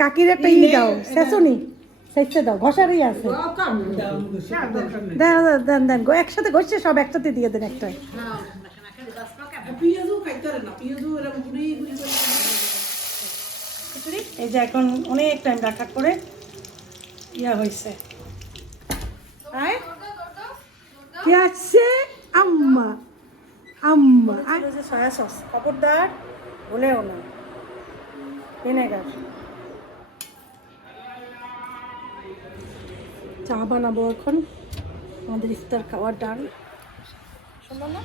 কাকির একটা ই দাও শেষুনি সেচতে দাও ঘষারই আছে দেন দেন দেন গো একসাথে ঘষছে সব একসাথে দিয়ে দেন একটা এই যে এখন অনেক টাইম রাখার পরে ইয়া হয়েছে কি আছে আম্মা আম্মা যে সয়া সস খবরদার ভুলেও না ভিনেগার চা বানাবো এখন আমাদের ইফতার খাওয়ার ডান শুনলাম না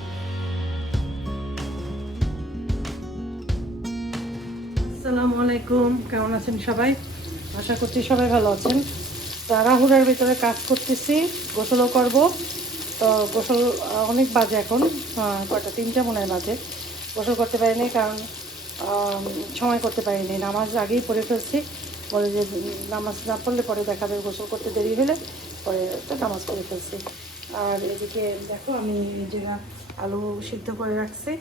আসসালামু আলাইকুম কেমন আছেন সবাই আশা করছি সবাই ভালো আছেন তাড়াহুড়ার ভিতরে কাজ করতেছি গোসলও করব তো গোসল অনেক বাজে এখন কয়টা 3টা মনে হয় বাজে গোসল করতে পারিনি কারণ সময় করতে পারিনি নামাজ আগেই পড়ে ফেলছি বলে যে নামাজ না পড়লে পরে দেখাবে গোসল করতে দেরি হলে পরে তো নামাজ পড়ে ফেলছি আর এদিকে দেখো আমি এই যে আলু সিদ্ধ করে রাখছি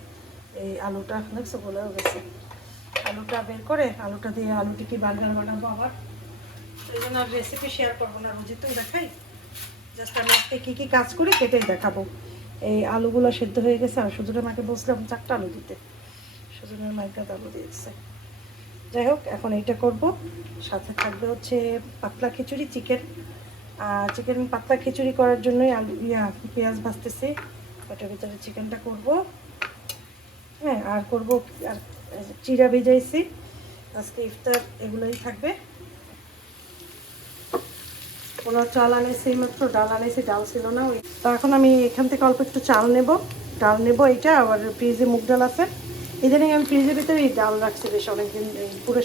এই আলুটা দেখছো বলেও গেছে আলুটা বের করে আলুটা দিয়ে আলু টিকি বার্গার বানাবো আবার সেই জন্য আর রেসিপি শেয়ার করবো না রোজই তো দেখাই জাস্ট আমি আজকে কী কী কাজ করি কেটেই দেখাবো এই আলুগুলো সিদ্ধ হয়ে গেছে আর সুজনের মাকে বসলাম 4টা আলু দিতে সুজনের মাইকা আলু দিয়েছে যাই হোক এখন এইটা করব সাথে থাকবে হচ্ছে পাতলা খিচুড়ি চিকেন পাতলা খিচুড়ি করার জন্যই আলু পেঁয়াজ ভাজতেছি ওটার ভিতরে চিকেনটা করব হ্যাঁ আর করব আর চিড়া ভেজাইছি আজকে ইফতার এগুলোই থাকবে কোনো চাল আনেছি মাত্র ডাল আনেছি ডাল ছিল না ওই তো এখন আমি এখান থেকে অল্প একটু ডাল নেব এইটা আবার ফ্রিজে মুগ ডাল আছে ইদানিং আমি ফ্রিজের ভিতরে এই ডাল রাখছি বেশ অনেকদিন পুরো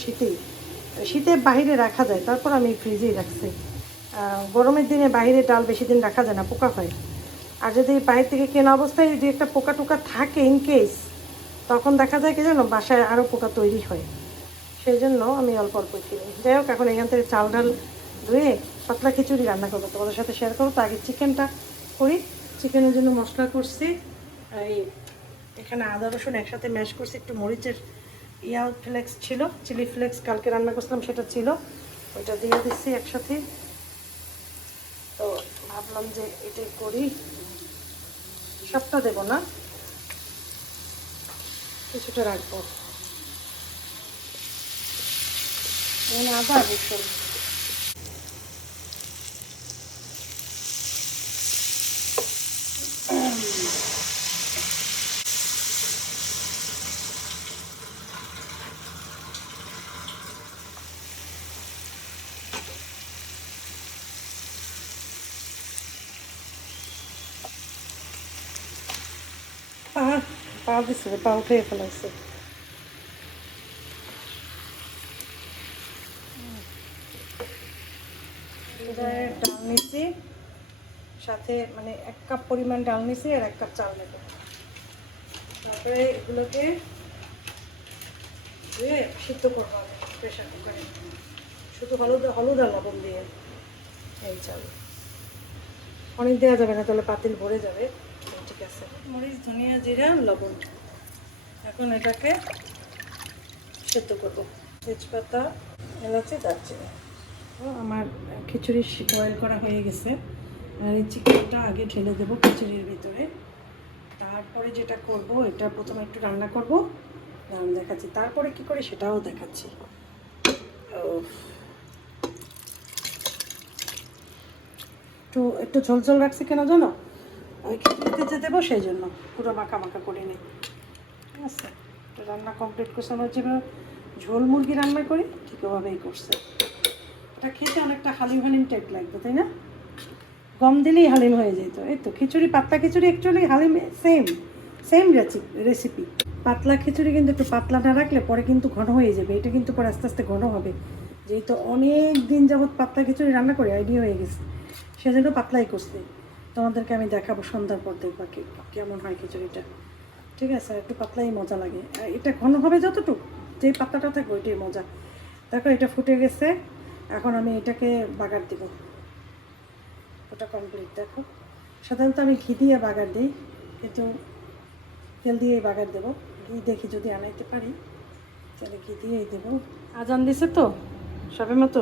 শীতে বাইরে রাখা যায় তারপর আমি ফ্রিজেই রাখছি গরমের দিনে বাইরে ডাল বেশি দিন রাখা যায় না পোকা হয় আর যদি বাইরে থেকে কেনা অবস্থায় যদি একটা পোকা টোকা থাকে ইনকেস তখন দেখা যায় কি জানো বাসায় আরও পোকা তৈরি হয় সেই জন্য আমি অল্প অল্প কিনি যাই হোক এখন এখান থেকে চাল ডাল ধুয়ে পাতলা খিচুড়ি রান্না করবো তোমাদের সাথে শেয়ার করবো তো আগে চিকেনটা করি চিকেনের জন্য মশলা করছি এই এখানে আদা রসুন একসাথে ম্যাশ করছি একটু মরিচের ফ্লেক্স ছিল চিলি ফ্লেক্স কালকে রান্না করছিলাম সেটা ছিল ওইটা দিয়ে দিচ্ছি একসাথে তো ভাবলাম যে এটাই করি সবটা দেবো না কিছুটা রাখবো এখানে আদা রসুন পা দিচ্ছে পা উঠে ফেলাইছে ডাল নিচ্ছি সাথে মানে 1 কাপ পরিমাণ ডাল নিচ্ছি আর 1 কাপ চাল নেব তারপরে এগুলোকে ধুয়ে সিদ্ধ করবো প্রেশার কুকারে শুধু হলুদ আর লবণ দিয়ে এই চাল অনেক দেওয়া যাবে না তাহলে পাতিল ভরে যাবে ঠিক আছে মরিচ ধনিয়া জিরা লবণ এখন এটাকে সেদ্ধ করবো তেজপাতা এলাচি দারচিনি আমার খিচুড়ি বয়েল করা হয়ে গেছে আর এই চিকেনটা আগে ঢেলে দেবো খিচুড়ির ভিতরে তারপরে যেটা করব এটা প্রথমে একটু রান্না করব দেখাচ্ছি তারপরে কি করে সেটাও দেখাচ্ছি একটু ঝোলঝোল রাখছি কেন জানো ওই খিচুড়িতে যে দেবো সেই জন্য পুরো মাখা মাখা করে নিই ঠিক আছে তো রান্না কমপ্লিট করছে আমরা যেভাবে ঝোল মুরগি রান্না করি ঠিক ওভাবেই করছে এটা খেতে অনেকটা হালিম টাইপ লাগবে তাই না গম দিলেই হালিম হয়ে যেত এই তো খিচুড়ি পাতলা খিচুড়ি অ্যাকচুয়ালি হালিম সেম রেসিপি পাতলা খিচুড়ি কিন্তু একটু পাতলা না রাখলে পরে কিন্তু ঘন হয়ে যাবে এটা কিন্তু পরে আস্তে আস্তে ঘন হবে যেহেতু অনেক দিন যাবৎ পাতলা খিচুড়ি রান্না করে আইডিয়া হয়ে গেছে সেজন্য পাতলাই করছি তোমাদেরকে আমি দেখাবো সন্ধ্যার পর দেখবা কেমন হয় খিচুড়িটা ঠিক আছে একটু পাতলাই মজা লাগে এটা ঘন হবে যতটুকু যেই পাতলাটা থাকবে ওইটাই মজা দেখো এটা ফুটে গেছে এখন আমি এটাকে বাগার দেব ওটা কমপ্লিট দেখো সাধারণত আমি ঘি দিয়ে বাগার দিই কিন্তু তেল দিয়েই বাগার দেবো ঘি দেখি যদি আনাইতে পারি তাহলে ঘি দিয়েই দেবো আজান দিছে তো সবে মতো,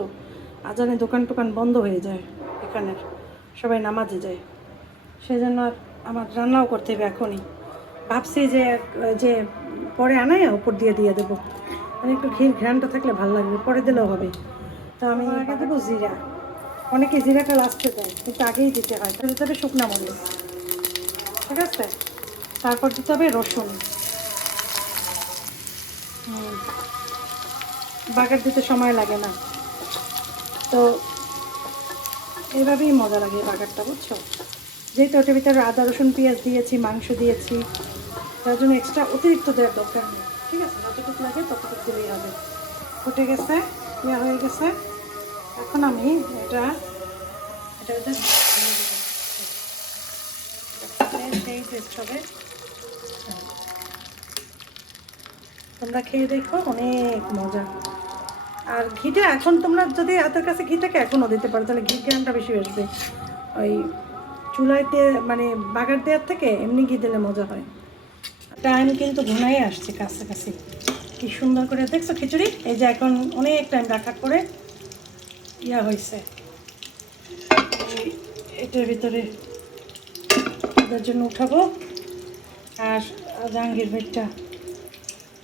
আজানে দোকান টোকান বন্ধ হয়ে যায় এখানের, সবাই নামাজে যায়, সেই জন্য আর আমার রান্নাও করতে হবে এখনই। ভাবছি যে যে পরে আনাই উপর দিয়ে দিয়ে দেবো, মানে একটু ঘ্রাণটা থাকলে ভালো লাগবে, পরে দিলেও হবে। তো আমি আগে দেবো জিরা, অনেকে জিরাটা লাস্টে দেয় কিন্তু আগেই দিতে হয়। তাহলে দিতে হবে শুকনা মরিচ, ঠিক আছে, তারপর দিতে হবে রসুন। বাগার দিতে সময় লাগে না, তো এইভাবেই মজা লাগে বাগারটা, বুঝছো? যেহেতু ওটার ভিতরে আদা রসুন পেঁয়াজ দিয়েছি, মাংস দিয়েছি, তার জন্য এক্সট্রা অতিরিক্ত দেওয়ার দরকার নেই, ঠিক আছে? যতটুকু লাগে ততটুকু দিলেই হবে। ফুটে গেছে, ইয়া হয়ে গেছে, এখন আমি এটা সেই টেস্ট হবে। তোমরা খেয়ে দেখো, অনেক মজা। আর ঘিটা এখন তোমরা যদি হাতের কাছে ঘি থাকে এখনও দিতে পারো, তাহলে ঘি গ্রামটা বেশি আসবে। ওই চুলাইতে মানে বাগার দেওয়ার থেকে এমনি ঘি দিলে মজা হয়। টাইম কিন্তু ঘনাই আসছে কাছাকাছি, কি সুন্দর করে দেখছো খিচুড়ি। এই যে এখন অনেক টাইম রাখার পরে ইয়া হয়েছে, এটার ভিতরে ওদের জন্য উঠাবো। আর জাহাঙ্গীর বেডটা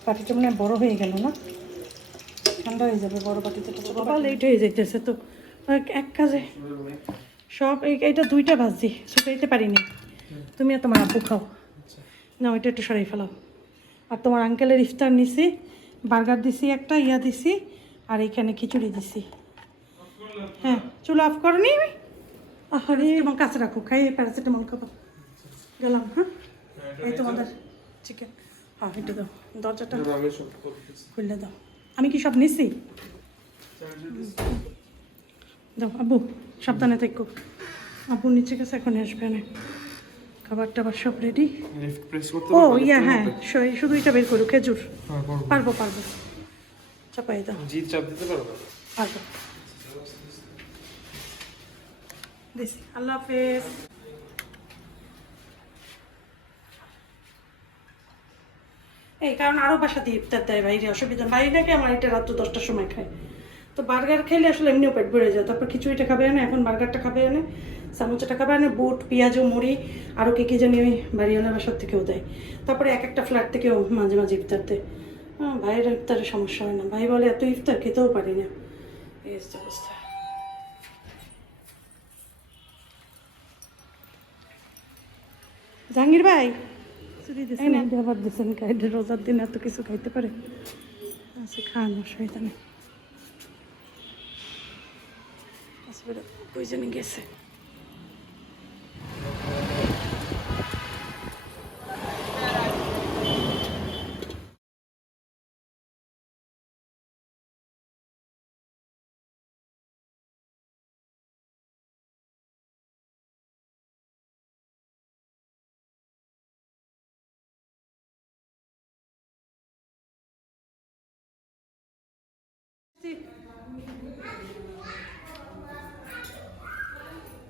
পাটিটা মানে বড় হয়ে গেল না, ঠান্ডা হয়ে যাবে বড় পাটিতে। বাবা লেট হয়ে যাইতেছে তো, এক কাজে সব এইটা 2টা ভাজি শুকাইতে পারিনি। তুমি আর তোমার আব্বু খাও না, ওইটা একটু সরাই ফেলাও। আর তোমার আঙ্কেলের ইফতার নিছি, বার্গার দিছি একটা, ইয়া দিছি, আর এইখানে খিচুড়ি দিছি। হ্যাঁ, চুলো অফ করো নি। আরে তোমার কাছে রাখো, খাই প্যারাসিটামল খাবো। গেলাম। হ্যাঁ, এই তোমাদের চিকেন। হ্যাঁ, একটু দাও, দরজাটা খুললে দাও। আমি কি সব নিছি? দাও আব্বু, সাবধানে থেকো। আব্বু নিচে গেছে, এখন আসবে না। খাবার টাবার সব রেডি। ও ইয়া, হ্যাঁ, শুধু এটা বের করো, খেজুর। পারবো পারবো, চাপাই দাও। জি, চাপ দিতে পারবো। পারবো। দিছি, আল্লাহ হাফেজ। এই কারণ আরও বাসা দিয়ে ইফতার দেয় বাইরে, অসুবিধা বাইরে নাকি আমার এটা রাত্র 10টার সময় খায়। তো বার্গার খেলে আসলে এমনিও পেট ভরে যায়, তারপর খিচুড়িটা খাবে না, এখন বার্গারটা খাবে না, সামোচাটা খাবে না, বুট পেঁয়াজও মুড়ি আরও কে জানি ওই বাড়িওয়ালা বাসার থেকেও দেয়। তারপরে এক একটা ফ্ল্যাট থেকেও মাঝে মাঝে ইফতার দেয়। হ্যাঁ, ভাইয়ের ইফতারের সমস্যা হয় না, ভাই বলে এত ইফতার খেতেও পারি না, এই অবস্থা। জাহাঙ্গীর ভাই আবার দিচ্ছেন, রোজার দিন এত কিছু খাইতে পারে? আচ্ছা, খান, অসুবিধা নেই। প্রয়োজনে গেছে।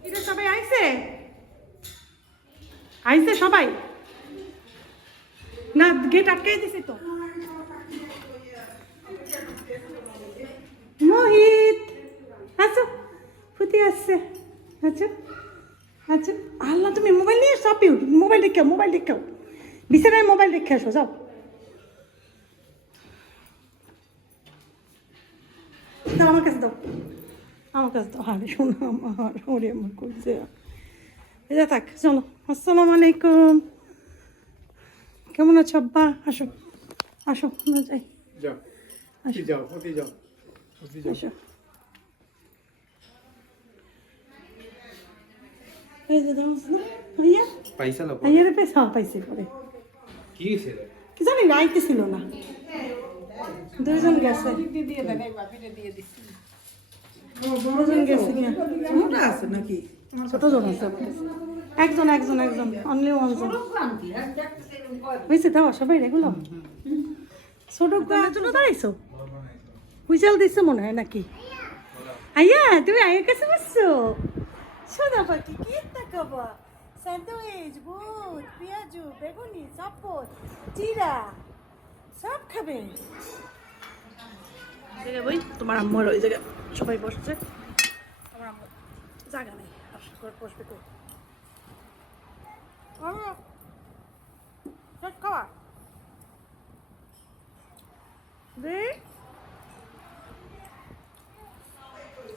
এটা সবাই আইছে, আইছে সবাই না, গেট আটকে দিছি তো। মোহিত আচ্ছা, ফুটি আসছে। আচ্ছা আচ্ছা, আল্লাহ তুমি মোবাইল নিয়ে সব মোবাইল দেখাও, মোবাইল দেখাও, বিছানায় মোবাইল রেখে আসো, যাও। দাও আমার কাছে দাও, আমার কাছে দাও। আরে শোনো আমার, ওরে আমার করছে, এটা থাক, চলো। আসসালামু আলাইকুম, কেমন আছো আব্বা? আসো আসো, আমরা যাই। যাও, আসো যাও, ওকে যাও, আসো। এই যে দাও না, ভাইয়া পয়সা লাও। ভাইয়ার পয়সা পাইছি পরে, কি হইছে? কি জানি না, আইতেছিল না, দুইজন গেছে, দুজন গেছে গিয়া। আছে নাকি? ছোট জন আছে আমার কাছে। একজন একজন একজন, অনলি ওয়ানজন হয়েছে। দাও সবাই এগুলো ছোট জন্য দাঁড়াইছো, হুইসেল দিচ্ছে মনে হয় নাকি? আইয়া তুমি আয়ের কাছে বসছো, শোনা পাখি কি খাবা? স্যান্ডউইচ, বুট, পেঁয়াজু, বেগুনি, চপট, চিরা সব খাবে। জায়গায় বই তোমার আম্মুর ওই জায়গায় সবাই বসছে, আমার আম্মু জায়গা নেই আর বসবে তো খাওয়া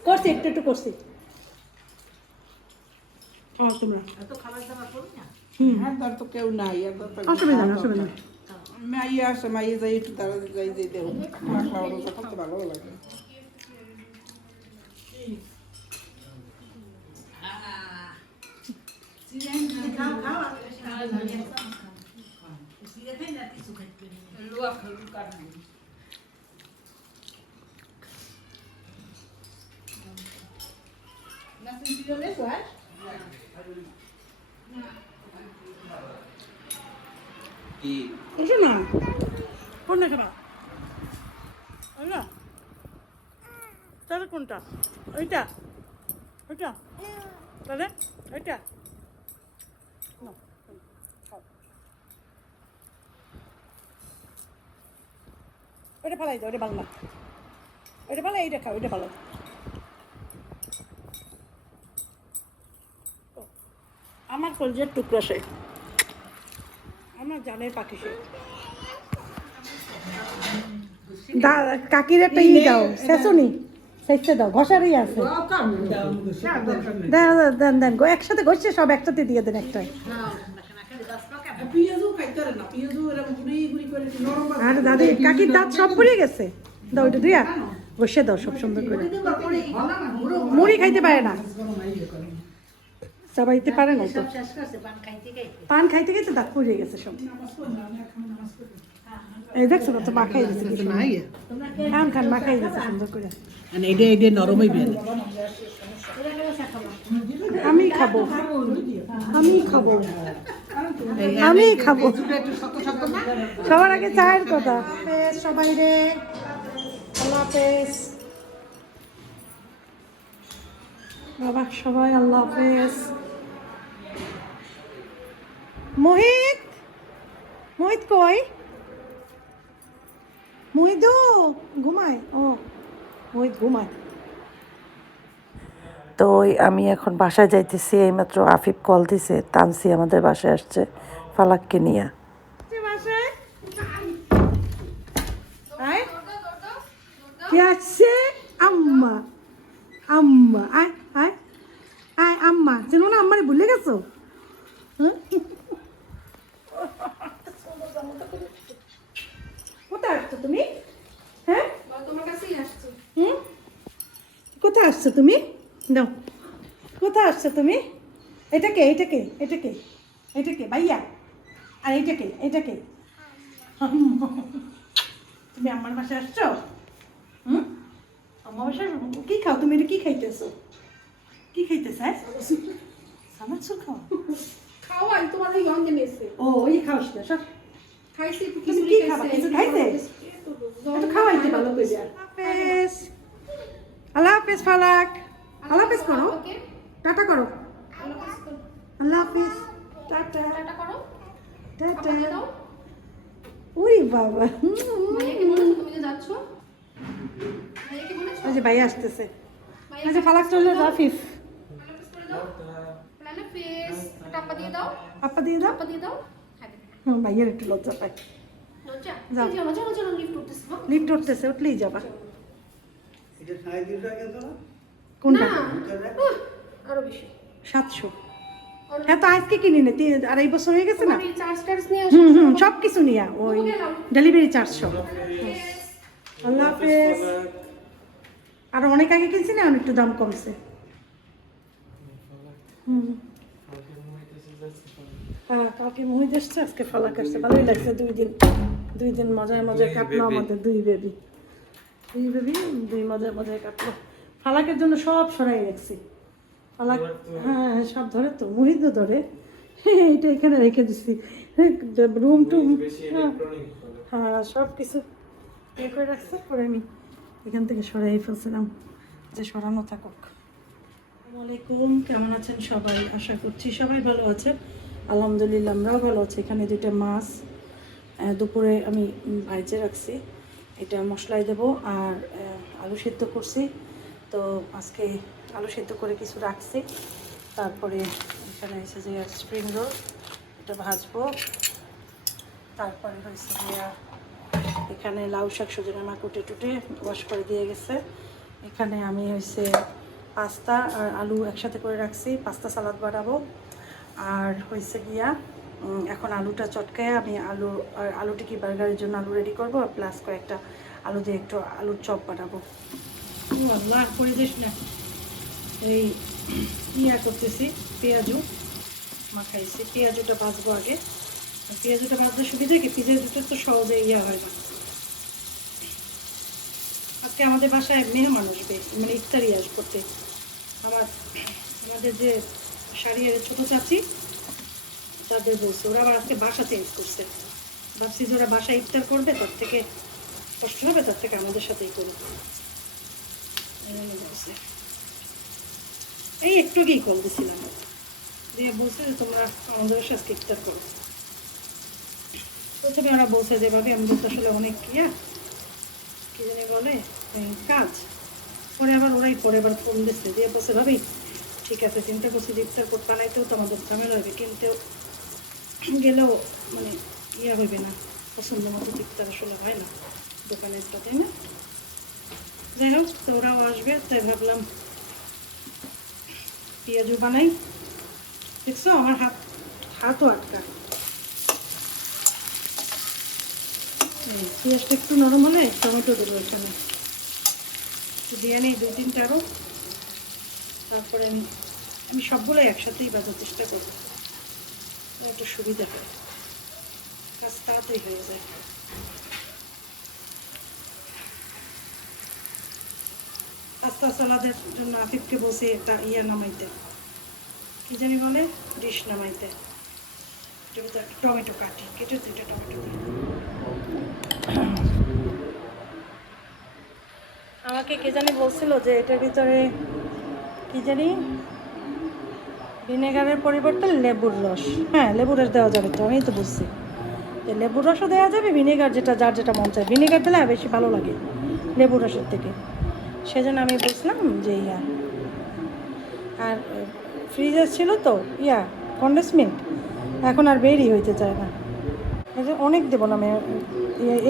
করছি একটু একটু করছি। খাওয়া তোমরা হ্যাঁ তার তো কেউ নাই অসুবিধা না অসুবিধা না। মাইয়া আসে মাইয়া যাই একটু তারা যাই যে দেব করতে ভালো লাগে। কি এসো না কোন দেখে না তাহলে কোনটা ওইটা ওইটা তাহলে ওইটা নাও, খাও। ওইটা ফালাই দাও, ওইটা ভালো না, ওইটা ভালো, এইটা খাও, ওইটা ভালো। আমার কলজের টুকরা সে, আমার জানের পাখি সে। কাকির একটা ই দাও, শেষনি শেষে দাও, ঘষারই আছে। দেন দেন গো, একসাথে ঘষছে সব একসাথে দিয়ে দেন একটাই। আর দাদি কাকির দাঁত সব পড়ে গেছে, দাও ওইটা দিয়া ঘষে দাও সব সুন্দর করে। মুড়ি খাইতে পারে না, চাবাইতে পারে না তো, পান খাইতে খাইতে দাঁত পড়ে গেছে সব। এই দেখছো তো মাখাই দিচ্ছে, খান খান মাখাই দিচ্ছে সুন্দর করে। আমি খাবো, আমি খাবো, আমি খাবো। সবার আগে চায়ের কথা। সবাই রে আল্লাহ হাফেজ বাবা, সবাই আল্লাহ হাফেজ। মোহিত, মোহিত কই? মোহিত ঘুমায়, ও মোহিত ঘুমায়। তো আমি এখন বাসায় যাইতেছি, এইমাত্র আফিফ কল দিছে, তানসি আমাদের বাসায় আসছে ফালাককে নিয়ে। বাসায় কে আসছে? আম্মা, আম্মা আয় আয় আয়, আম্মা চেনো না? আম্মারে ভুলে গেছো? কোথায় আসছো তুমি? হ্যাঁ তোমার কাছেই আসছো। কোথায় আসছো তুমি? দাও, কোথায় আসছো তুমি? এটাকে এটাকে এটাকে এটাকে ভাইয়া, আর এইটাকে এটাকে। তুমি আমার বাসায় আসছো? আমার বাসায় কি খাও তুমি? এটা কি খাইতেছো? কি খাইতেছ? সামাচ্ছো খাও? খাওয়াই তোমার ওই অঙ্গে নেছে। ও ওই খাওয়াস না সব। খাইছি একটু তুমি কিছু কি খাবা? কিছু খাইছে? একটু খাওয়াইতে ভালো করে। হাফেজ, আল্লাহ হাফেজ ফালাক, আল্লাহ হাফেজ করো, টাটা করো, আল্লাহ হাফেজ, টাটা টাটা করো। টাটা। দিয়ে দাও। ওরে বাবা, ভাইয়াকে বলেছো তুমি যে যাচ্ছ? ভাইয়াকে বলেছো? ওই যে ভাই আসতেছে, ওই যে ফালাক চলে আফিফ। প্লানে করে দাও। প্লানে ফেস টাপা দিয়ে দাও। আপা দিয়ে দাও। টাপা দিয়ে দাও। হ্যাঁ। ভাইয়ের একটু লজ্জা পায়। লজ্জা? যাও। এই চলো চলো চলো লিফট উঠতেছে। লিফট উঠতেছে, উঠলেই যাবা। এটা 3.5 টাকা কেন? কোনটা? না। আরো বেশি। 700। হ্যাঁ তো আজকে কিনি না, 2.5 বছর হয়ে গেছে না। তোমার চার্জ টার্জ নিয়ে আসো। সব কিছু নিয়ে ওই ডেলিভারি 400। আল্লাহ হাফেজ। আর অনেক আগে কিনছি না, অনেকটু দাম কমছে। হ্যাঁ কালকে মহিদ এসছে, আজকে ফালাক আসছে, ভালোই লাগছে। 2 দিন মজায় মজায় কাটলো আমাদের, দুই বেবি 2 মজায় মজায় কাটলো। ফালাকের জন্য সব সরাই রাখছি। ফালাক হ্যাঁ সব ধরে তো, মহিদও ধরে। এইটা এখানে রেখে দিচ্ছি, রুম টুম হ্যাঁ সব কিছু ইয়ে করে রাখছে। পরে আমি এখান থেকে সরাই ফেলছিলাম, যে সরানো থাকুক। আসসালামু আলাইকুম, কেমন আছেন সবাই? আশা করছি সবাই ভালো আছেন। আলহামদুলিল্লাহ আমরাও ভালো আছি। এখানে 2টা মাছ দুপুরে আমি ভাইজে রাখছি, এটা মশলায় দেবো। আর আলু সেদ্ধ করছি। তো আজকে আলু সেদ্ধ করে কিছু রাখছি। তারপরে এখানে হয়েছে যে স্প্রিং রোল, এটা ভাজবো। তারপরে হয়েছে যে এখানে লাউ শাক সজনে মা কুটে টুটে ওয়াশ করে দিয়ে গেছে। এখানে আমি হয়েছে পাস্তা আর আলু একসাথে করে রাখছি, পাস্তা সালাদ বানাবো। আর হয়েছে গিয়া এখন আলুটা চটকায় আমি আলু টিকি বার্গারের জন্য আলু রেডি করবো, আর প্লাস কয়েকটা আলু দিয়ে একটু আলুর চপ বানাবো। আল্লাহ করে দিস না, এই করতেছি পেঁয়াজু মাখাইছি। পেঁয়াজুটা ভাজবো আগে। পেঁয়াজুটা ভাজতে সুবিধা কি, পেঁয়াজুটা তো সহজে হয় না। আজকে আমাদের বাসায় মেহমান আসবে, মানে ইফতারি করতে। আমাদের যে শাড়িয়ার ছোটো চাচি, তাদের বলছে ওরা আবার আজকে বাসা চেঞ্জ করছে। ভাবছি যে ওরা বাসায় ইফতার করবে, তার থেকে কষ্ট হবে, তার থেকে আমাদের সাথেই করবে। এই একটু আগেই কল দিছিলাম, দিয়ে বলছে যে তোমরা আমাদের বাসায় আজকে ইফতার করো। প্রথমে ওরা বলছে যেভাবে আমাদের তো আসলে অনেক কি জানি বলে কাজ। পরে আবার ওরাই পরে আবার ফোন দিচ্ছে, দিয়ে বলছে ভাবি ঠিক আছে, চিন্তা করছি যে ইফতার করতে বানাইতেও তো আমাদের ঝামেলা হবে, কিনতেও গেলেও মানে হইবে না, পছন্দ মতো ইফতার আসলে হয় না দোকানে একটা, তাই না? যাই হোক, তো ওরাও আসবে, তাই ভাবলাম পেঁয়াজু বানাই। দেখছো আমার হাতও আটকা। পেঁয়াজটা একটু নরম হলে টমেটো দেবো এখানে, দিয়ে নিই 2-3টা আরও। তারপরে আমি সবগুলোই একসাথেই বাজার চেষ্টা করব, একটু সুবিধা হয়, কাজ তাড়াতাড়ি হয়ে যায়। পাস্তা সালাদের জন্য আফিফকে বসে একটা নামাইতে, কি জানি বলে, ডিশ নামাইতে। টমেটো কাটি, কেটে 2টা টমেটো দিই। আমাকে কে জানি বলছিল যে এটার ভিতরে কি জানি ভিনেগারের পরিবর্তে লেবুর রস, হ্যাঁ লেবুর রস দেওয়া যাবে, তো আমি তো বুঝছি লেবুর রসও দেওয়া যাবে, ভিনেগার যেটা যার যেটা মন চায়। ভিনেগার দিলে বেশি ভালো লাগে লেবুর রসের থেকে, সেজন্য আমি বুঝলাম যে আর ফ্রিজে ছিল তো কন্ডেন্স মিল্ক, এখন আর বেরই হইতে চায় না। এই যে অনেক দেবো না আমি,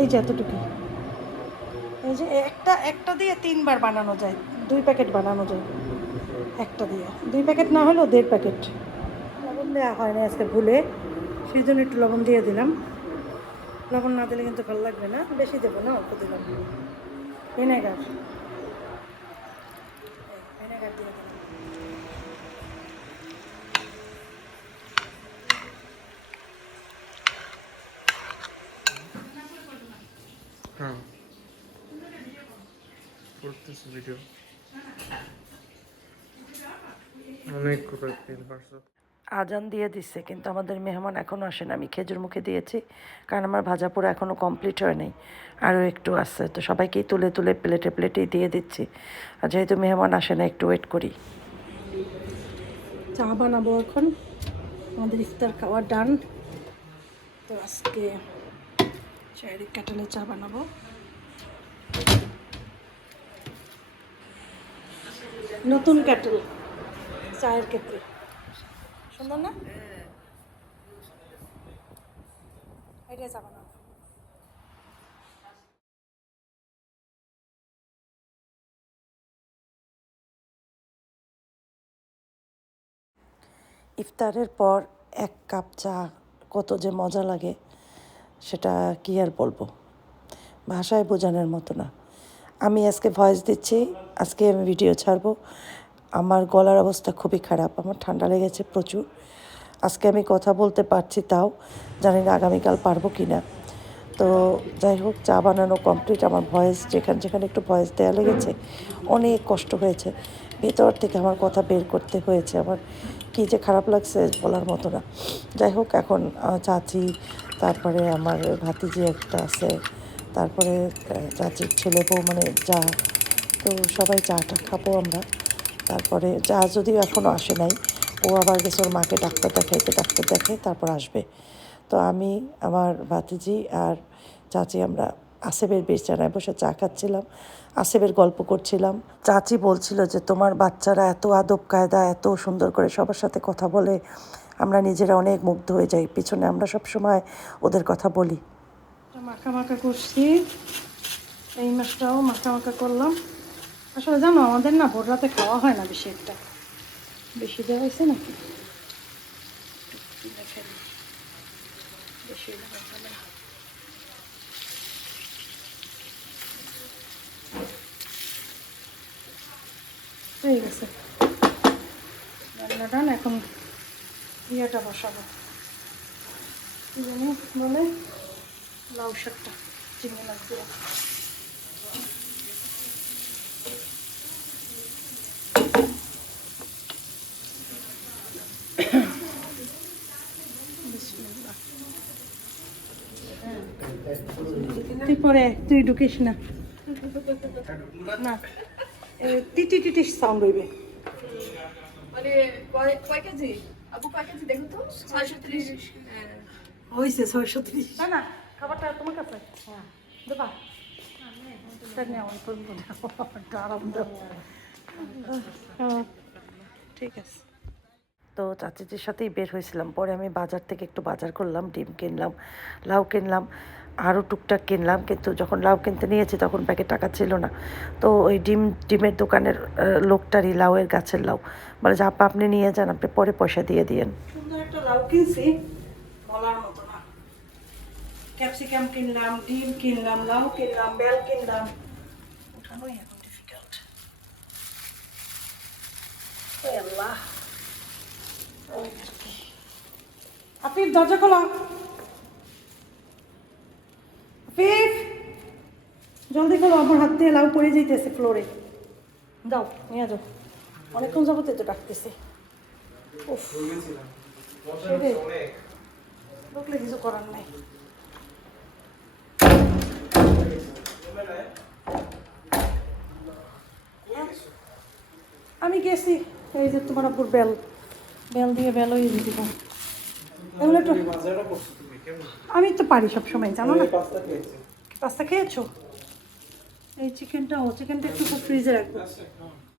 এই যে এতটুকু, এই যে একটা দিয়ে 3বার বানানো যায়, 2 প্যাকেট বানানো যায় একটা দিয়ে। 2 প্যাকেট না হলেও 1.5 প্যাকেট। লবণ দেওয়া হয় না আজকে ভুলে, সেই জন্য একটু লবণ দিয়ে দিলাম। লবণ না দিলে কিন্তু ভালো লাগবে না, বেশি দেবো না, অল্প দিলাম। ভিনেগার দিয়ে দিলাম। হ্যাঁ করতেছি ভিডিও, অনেক কোথায় তেল পারছো। আজান দিয়ে দিচ্ছে, কিন্তু আমাদের মেহমান এখনও আসেন। আমি খেজুর মুখে দিয়েছি, কারণ আমার ভাজা পোড়া এখনও কমপ্লিট হয়নি, আরও একটু আছে। তো সবাইকেই তুলে তুলে প্লেটেই দিয়ে দিচ্ছি। আর যেহেতু মেহমান আসে না, একটু ওয়েট করি। চা বানাবো এখন, আমাদের ইফতার খাওয়া ডান। তো আজকে চায়ের কেটেলে চা বানাবো। নতুন কেটেল, চায়ের কেটলি, সুন্দর না? এটাই চা বানাবো। ইফতারের পর 1 কাপ চা কত যে মজা লাগে, সেটা কি আর বলবো, ভাষায় বোঝানোর মতো না। আমি আজকে ভয়েস দিচ্ছি, আজকে আমি ভিডিও ছাড়বো। আমার গলার অবস্থা খুবই খারাপ, আমার ঠান্ডা লেগেছে প্রচুর। আজকে আমি কথা বলতে পারছি, তাও জানি না আগামীকাল পারবো কি না। তো যাই হোক, চা বানানো কমপ্লিট। আমার ভয়েস যেখানে একটু ভয়েস দেওয়া লেগেছে, অনেক কষ্ট হয়েছে, ভেতর থেকে আমার কথা বের করতে হয়েছে। আমার কী যে খারাপ লাগছে বলার মতো না। যাই হোক, এখন চাচি, তারপরে আমার ভাতিজি একটা আছে, তারপরে চাচির ছেলে বউ, মানে যা, তো সবাই চাটা খাবো আমরা। তারপরে যা যদিও এখনও আসে নাই, ও আবার গেছে ওর মাকে ডাক্তার দেখায় তারপর আসবে। তো আমি, আমার ভাতিজি আর চাচি আমরা আসেবের বিছানায় বসে চা খাচ্ছিলাম, আসেবের গল্প করছিলাম। চাচি বলছিল যে তোমার বাচ্চারা এত আদব কায়দা, এত সুন্দর করে সবার সাথে কথা বলে, আমরা নিজেরা অনেক মুগ্ধ হয়ে যাই, পিছনে আমরা সব সময় ওদের কথা বলি। মাখা মাখা করছি, এই মাছটাও মাখা মাখা করলাম। আসলে জানো আমাদের না ভোর রাতে খাওয়া হয় না বেশি একটা, বেশি দেওয়া হয়েছে নাকি দেখেন, বেশি দেওয়া হবে না। হয়ে গেছে রান্নাটা, এখন ইয়েটা বসাবো, কি জানি বলে, লাউ শাকটা চিংড়ি মাছ দিয়ে। তুই পরে তুই ঢুকিস না, না টিটি টিটি সাউন্ড হইবে। মানে কয় কেজি আপু, কয় কেজি দেখো তো? 630। হয়েছে 630। তাই না, খাবারটা তোমার কাছে হ্যাঁ দেবা, আরাম দাও। ঠিক আছে। তো চাচিদের সাথেই বের হয়েছিলাম, পরে আমি বাজার থেকে একটু বাজার করলাম, ডিম কিনলাম, লাউ কিনলাম, আরও টুকটাক কিনলাম। কিন্তু যখন লাউ কিনতে নিয়েছি তখন ব্যাগে টাকা ছিল না। তো ওই ডিমের দোকানের লোকটারই লাউয়ের গাছের লাউ বলে যে আপা আপনি নিয়ে যান, আপনি পরে পয়সা দিয়ে দিয়েন। সুন্দর একটা লাউ কিনছি, বলার মতো না। ক্যাপসিকাম কিনলাম, ডিম কিনলাম, লাউ কিনলাম, বেল কিনলাম, উঠানোই এখন ডিফিকাল্ট। আল্লাহ, আপনি দরজা খোলা, আফিফ জলদি খোলো, আমার হাত দিয়ে লাউ পড়ে যাইতেছে ফ্লোরে। দাও নিয়ে যাও, অনেকক্ষণ যাবত তো ডাকতেছে। উফ ঢুকলে কিছু করার নাই। আমি গেছি, এই যে তোমার আপুর বেল দিয়ে বেলই দিব। এগুলো একটু আমি তো পারি সব সময়, জানো না। পাস্তা খেয়েছো? এই চিকেনটা একটু ফ্রিজে রাখবো।